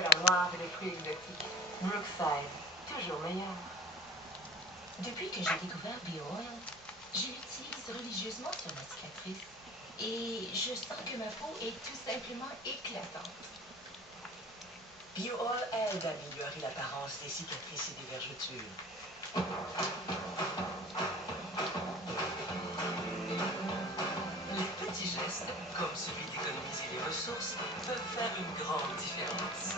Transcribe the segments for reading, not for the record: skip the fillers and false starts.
couleur noire et les fruits exotiques. Brookside, toujours meilleur. Depuis que j'ai découvert BioOil, je l'utilise religieusement sur ma cicatrice et je sens que ma peau est tout simplement éclatante. BioOil aide à améliorer l'apparence des cicatrices et des vergetures. Les petits gestes, comme celui d'économiser les ressources, peuvent faire une grande différence.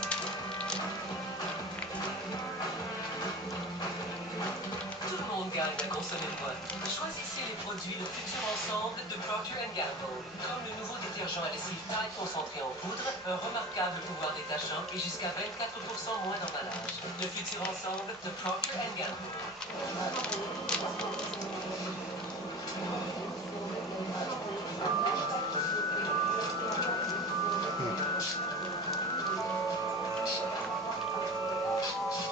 Tout le monde gagne à consommer moins. Choisissez les produits Le Futur Ensemble de Procter & Gamble, comme le nouveau détergent à lessive Tide concentré en poudre, un remarquable pouvoir détachant et jusqu'à 24% moins d'emballage. Le Futur Ensemble de Procter & Gamble.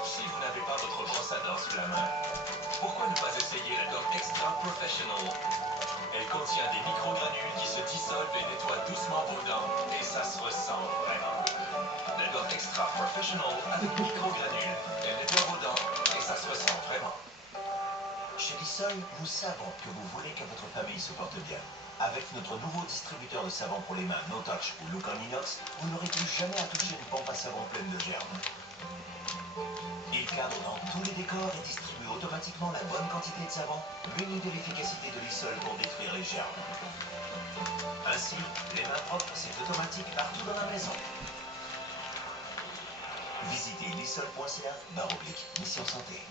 Si vous n'avez pas votre brosse à dents sous la main, pourquoi ne pas essayer la gomme Extra Professional? Elle contient des microgranules qui se dissolvent et nettoient doucement vos dents, et ça se ressent vraiment. La gomme Extra Professional avec microgranules, elle nettoie vos dents, et ça se ressent vraiment. Chez Lysol, nous savons que vous voulez que votre famille se porte bien. Avec notre nouveau distributeur de savon pour les mains No Touch ou Look en inox, vous n'aurez plus jamais à toucher une pompe à savon pleine de germes. Il cadre dans tous les décors et distribue automatiquement la bonne quantité de savon, muni de l'efficacité de Lysol pour détruire les germes. Ainsi, les mains propres, c'est automatique partout dans la maison. Visitez lysol.ca/mission santé.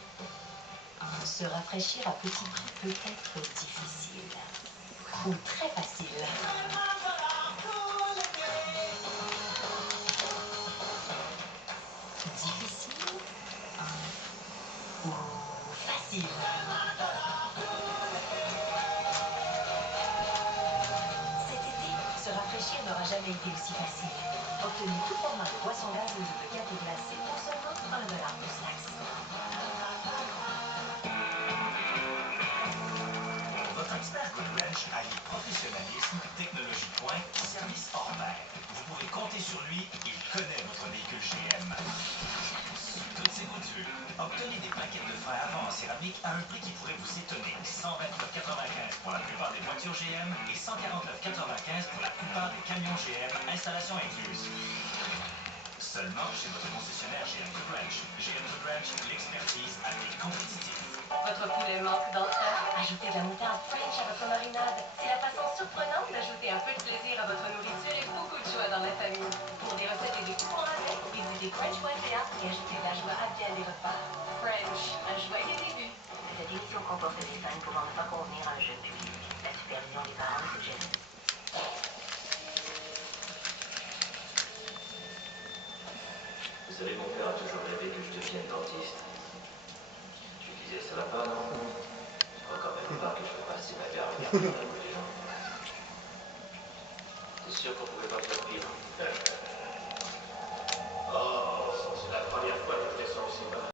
Se rafraîchir à petit prix peut être difficile ou très facile. Difficile ou facile. Cet été, se rafraîchir n'aura jamais été aussi facile. Obtenez tout format de boisson gazeuse ou de café glacé pour seulement $1 plus taxe. Votre expert Goodwrench allie professionnalisme, technologie pointe, service hors pair. Vous pouvez compter sur lui, il connaît votre véhicule GM. Toutes ces modules. Obtenez des plaquettes de frein avant en céramique à un prix qui pourrait vous étonner. $129,95 pour la plupart des voitures GM et $149,95 pour la plupart des camions GM, installation incluse. Seulement chez votre concessionnaire GM Goodwrench. GM Goodwrench, l'expertise à prix compétitif. Votre poulet manque d'entrain? Ajoutez de la moutarde French à votre marinade. C'est la façon surprenante d'ajouter un peu de plaisir à votre nourriture et beaucoup de joie dans la famille. Pour des recettes et des coupons rabais, visitez french.ca et ajoutez de la joie à bien des repas. French, un joyeux début. Cette émission comporte des scènes pouvant ne pas convenir à un jeune public. La supervision des parents est suggérée. Vous savez, mon père a toujours rêvé que je devienne dentiste. Je lui disais, ça va pas, non? Je crois quand même pas que je vais passer ma vie à regarder la